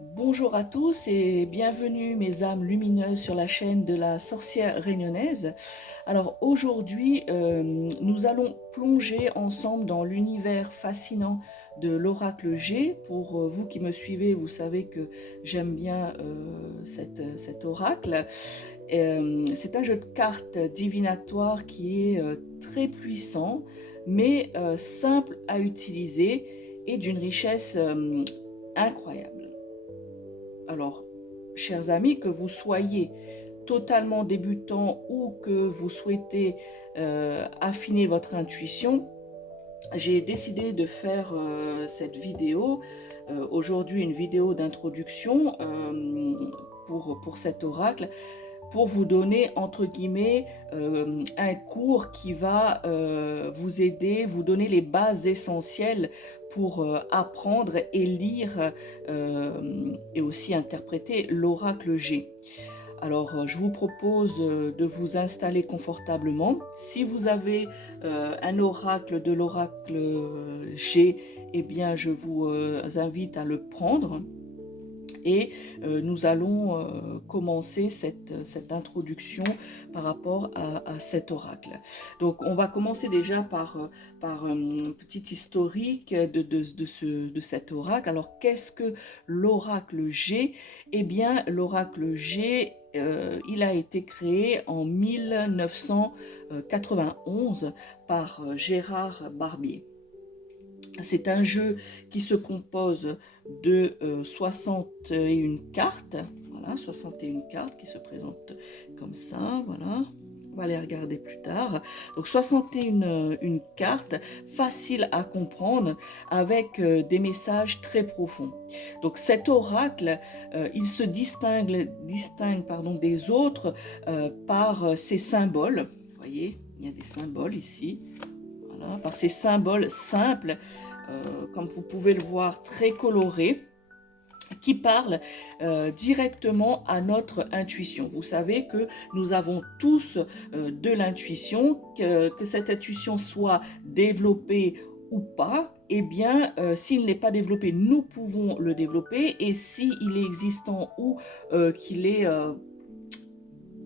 Bonjour à tous et bienvenue mes âmes lumineuses sur la chaîne de la sorcière réunionnaise. Alors aujourd'hui, nous allons plonger ensemble dans l'univers fascinant de l'oracle G. Pour vous qui me suivez, vous savez que j'aime bien cet oracle. C'est un jeu de cartes divinatoire qui est très puissant, mais simple à utiliser et d'une richesse incroyable. Alors, chers amis, que vous soyez totalement débutant ou que vous souhaitez affiner votre intuition, j'ai décidé de faire cette vidéo, aujourd'hui une vidéo d'introduction pour cet oracle, pour vous donner, entre guillemets, un cours qui va vous aider, vous donner les bases essentielles pour apprendre et lire et aussi interpréter l'oracle G. Alors, je vous propose de vous installer confortablement. Si vous avez un oracle de l'oracle G, eh bien, je vous invite à le prendre. Et nous allons commencer cette introduction par rapport à cet oracle. Donc on va commencer déjà par un petit historique de cet oracle. Alors qu'est-ce que l'oracle G? Eh bien l'oracle G, il a été créé en 1991 par Gérard Barbier. C'est un jeu qui se compose de 61 cartes. Voilà, 61 cartes qui se présentent comme ça. Voilà. On va les regarder plus tard. Donc 61 une cartes faciles à comprendre avec des messages très profonds. Donc cet oracle, il se distingue des autres par ses symboles. Vous voyez, il y a des symboles ici. Voilà, par ces symboles simples, comme vous pouvez le voir, très colorés, qui parlent directement à notre intuition. Vous savez que nous avons tous de l'intuition, que cette intuition soit développée ou pas, eh bien, s'il n'est pas développé, nous pouvons le développer, et s'il est existant ou qu'il est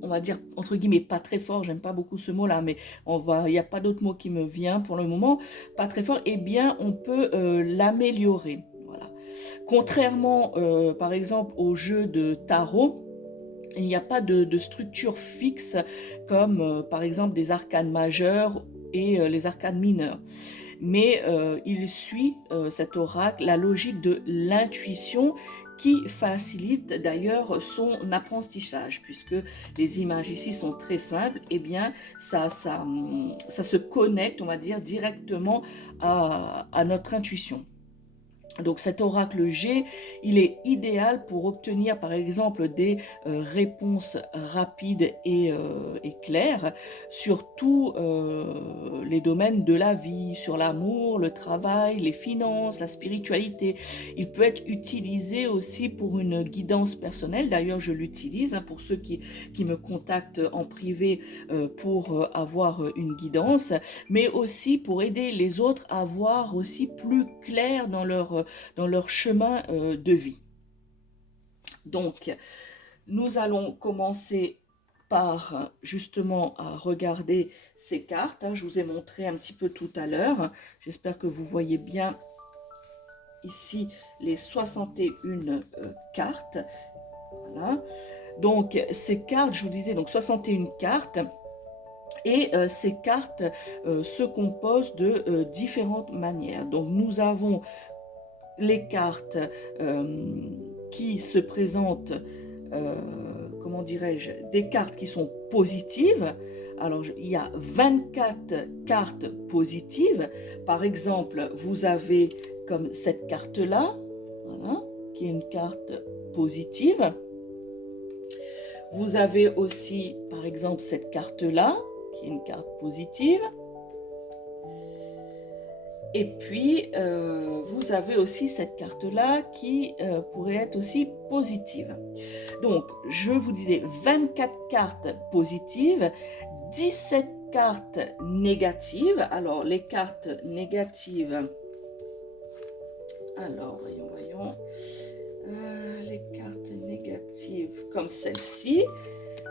on va dire, entre guillemets, pas très fort, j'aime pas beaucoup ce mot-là, mais il n'y a pas d'autre mot qui me vient pour le moment, pas très fort, eh bien, on peut l'améliorer. Voilà. Contrairement, par exemple, au jeu de tarot, il n'y a pas de structure fixe comme, par exemple, des arcanes majeures et les arcanes mineures. Mais il suit, cet oracle, la logique de l'intuition qui facilite d'ailleurs son apprentissage, puisque les images ici sont très simples. Et bien ça se connecte, on va dire, directement à notre intuition. Donc cet oracle G, il est idéal pour obtenir par exemple des réponses rapides et claires sur tous les domaines de la vie, sur l'amour, le travail, les finances, la spiritualité. Il peut être utilisé aussi pour une guidance personnelle. D'ailleurs, je l'utilise pour ceux qui me contactent en privé pour avoir une guidance, mais aussi pour aider les autres à voir aussi plus clair dans leur chemin de vie. Donc, nous allons commencer par justement à regarder ces cartes. Je vous ai montré un petit peu tout à l'heure. J'espère que vous voyez bien ici les 61 cartes. Voilà. Donc, ces cartes, je vous disais, donc 61 cartes. Et ces cartes se composent de différentes manières. Donc, nous avons les cartes qui se présentent, comment dirais-je, des cartes qui sont positives. Alors, il y a 24 cartes positives. Par exemple, vous avez comme cette carte-là, voilà, qui est une carte positive. Vous avez aussi, par exemple, cette carte-là, qui est une carte positive. Et puis, vous avez aussi cette carte-là qui pourrait être aussi positive. Donc, je vous disais 24 cartes positives, 17 cartes négatives. Alors, les cartes négatives, alors, voyons. comme celle-ci.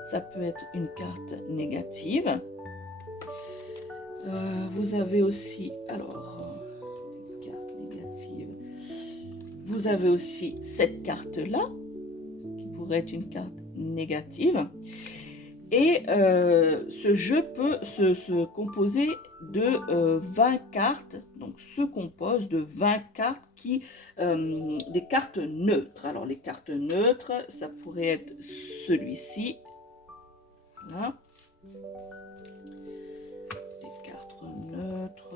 Ça peut être une carte négative. Vous avez aussi, alors, une carte négative. Vous avez aussi cette carte-là, qui pourrait être une carte négative. Et ce jeu peut se composer de 20 cartes, donc se compose de 20 cartes des cartes neutres. Alors les cartes neutres, ça pourrait être celui-ci. Voilà. Les cartes neutres.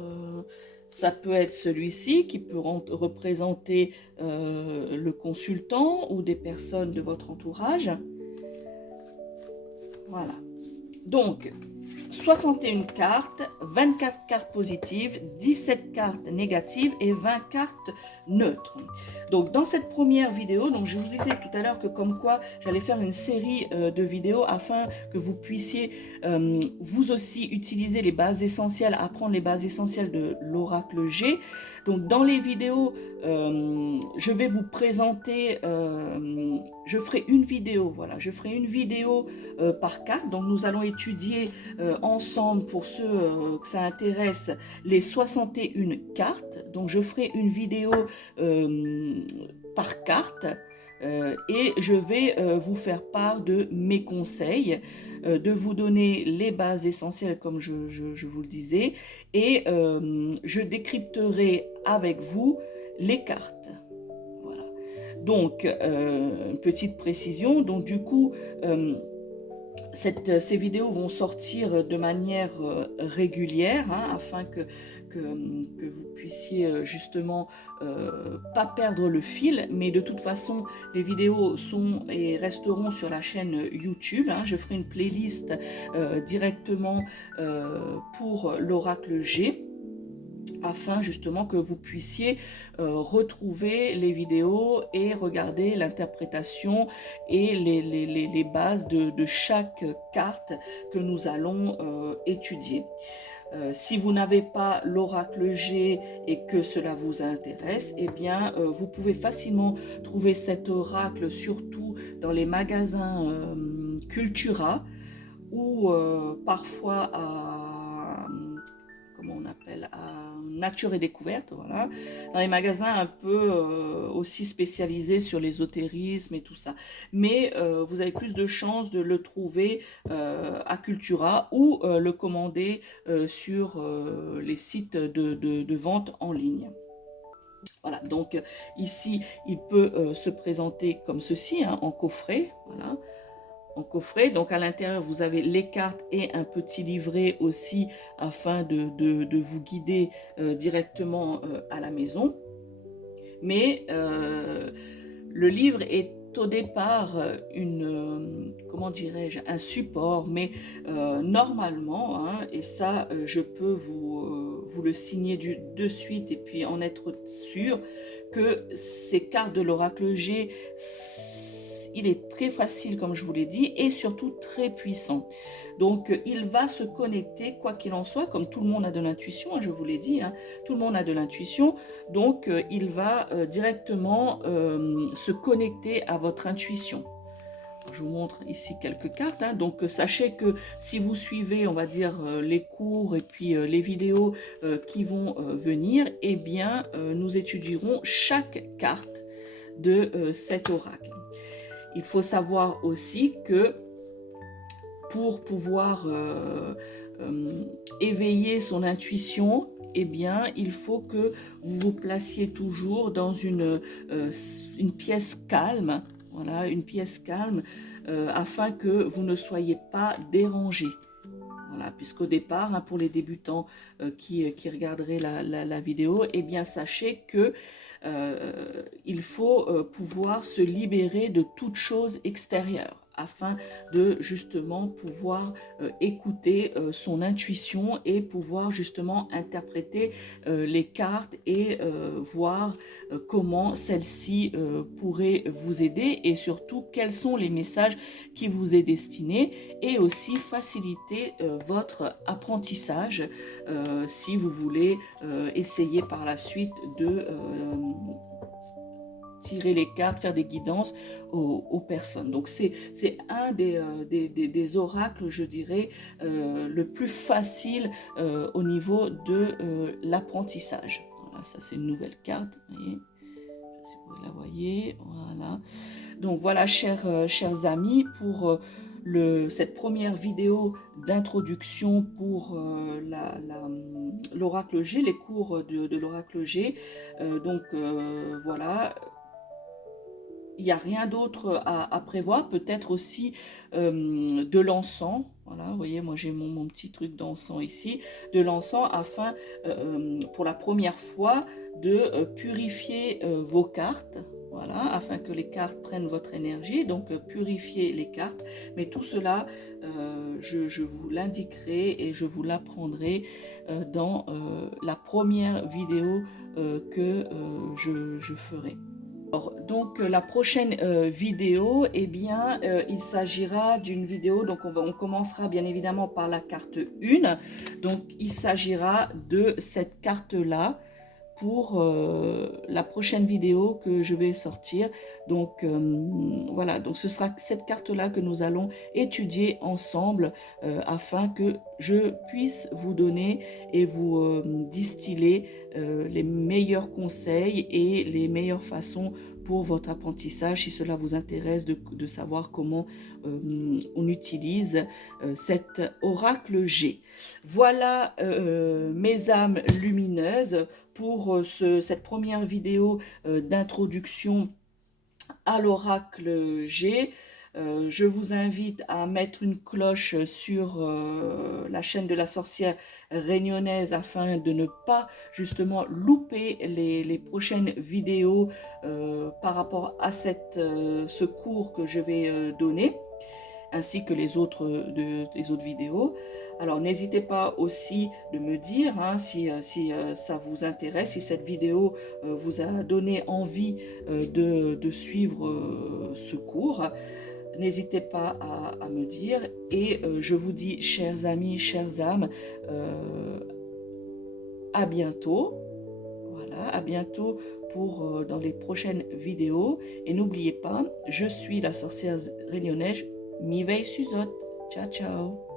Ça peut être celui-ci qui peut représenter le consultant ou des personnes de votre entourage. Voilà. Donc, 61 cartes, 24 cartes positives, 17 cartes négatives et 20 cartes neutres. Donc, dans cette première vidéo, donc je vous disais tout à l'heure que comme quoi j'allais faire une série de vidéos afin que vous puissiez vous aussi utiliser les bases essentielles, apprendre les bases essentielles de l'oracle G. Donc, dans les vidéos, je vais vous présenter, je ferai une vidéo, voilà, je ferai une vidéo par carte. Donc, nous allons étudier ensemble, pour ceux que ça intéresse, les 61 cartes. Donc je ferai une vidéo par carte et je vais vous faire part de mes conseils, de vous donner les bases essentielles comme je vous le disais, et je décrypterai avec vous les cartes. Voilà. Donc petite précision, donc du coup ces vidéos vont sortir de manière régulière, hein, afin que vous puissiez justement pas perdre le fil. Mais de toute façon, les vidéos sont et resteront sur la chaîne YouTube, hein. Je ferai une playlist directement pour l'oracle G, afin justement que vous puissiez retrouver les vidéos et regarder l'interprétation et les bases de chaque carte que nous allons étudier. Si vous n'avez pas l'oracle G et que cela vous intéresse, eh bien, vous pouvez facilement trouver cet oracle, surtout dans les magasins Cultura, ou parfois comment on appelle, à Nature et Découverte, voilà, dans les magasins un peu aussi spécialisés sur l'ésotérisme et tout ça. Mais vous avez plus de chances de le trouver à Cultura ou le commander sur les sites de vente en ligne. Voilà, donc ici, il peut se présenter comme ceci, hein, en coffret, voilà. En coffret, donc à l'intérieur vous avez les cartes et un petit livret aussi afin de vous guider directement à la maison. Mais le livre est au départ comment dirais-je, un support, mais normalement, hein, et ça je peux vous le signer de suite et puis en être sûr, que ces cartes de l'oracle G, il est très facile comme je vous l'ai dit et surtout très puissant. Donc il va se connecter quoi qu'il en soit, comme tout le monde a de l'intuition, hein, je vous l'ai dit, hein, tout le monde a de l'intuition. Donc il va directement se connecter à votre intuition. Je vous montre ici quelques cartes, hein. Donc sachez que si vous suivez, on va dire, les cours et puis les vidéos qui vont venir, eh bien nous étudierons chaque carte de cet oracle. Il faut savoir aussi que pour pouvoir éveiller son intuition, eh bien, il faut que vous vous placiez toujours dans une pièce calme, voilà, une pièce calme, afin que vous ne soyez pas dérangé. Voilà, puisqu'au départ, hein, pour les débutants qui regarderaient la vidéo, eh bien, sachez que il faut pouvoir se libérer de toute chose extérieure afin de justement pouvoir écouter son intuition et pouvoir justement interpréter les cartes et voir comment celle-ci pourrait vous aider et surtout quels sont les messages qui vous est destiné, et aussi faciliter votre apprentissage si vous voulez essayer par la suite de tirer les cartes, faire des guidances aux personnes. Donc c'est un des oracles, je dirais, le plus facile au niveau de l'apprentissage. Voilà, ça c'est une nouvelle carte, vous voyez. Je sais pas si vous la voyez, voilà. Donc voilà, chers amis, pour cette première vidéo d'introduction pour l'oracle G, les cours de l'oracle G. Voilà, il n'y a rien d'autre à prévoir, peut-être aussi de l'encens. Voilà, vous voyez, moi j'ai mon petit truc d'encens ici, de l'encens afin, pour la première fois, de purifier vos cartes. Voilà, afin que les cartes prennent votre énergie, donc purifier les cartes. Mais tout cela, je vous l'indiquerai et je vous l'apprendrai dans la première vidéo que je ferai. Donc la prochaine vidéo, eh bien, il s'agira d'une vidéo, donc on commencera bien évidemment par la carte 1. Donc il s'agira de cette carte-là pour la prochaine vidéo que je vais sortir. Donc voilà, donc ce sera cette carte-là que nous allons étudier ensemble afin que je puisse vous donner et vous distiller les meilleurs conseils et les meilleures façons pour votre apprentissage, si cela vous intéresse de savoir comment on utilise cet oracle G. Voilà mes âmes lumineuses pour cette première vidéo d'introduction à l'oracle G. Je vous invite à mettre une cloche sur la chaîne de la sorcière réunionnaise afin de ne pas justement louper les prochaines vidéos par rapport à ce cours que je vais donner, ainsi que les autres vidéos. Alors n'hésitez pas aussi de me dire si ça vous intéresse, si cette vidéo vous a donné envie de suivre ce cours. N'hésitez pas à me dire, et je vous dis, chers amis, chères âmes, à bientôt. Voilà, à bientôt pour dans les prochaines vidéos. Et n'oubliez pas, je suis la sorcière réunionnaise, mi veille Suzot. Ciao, ciao.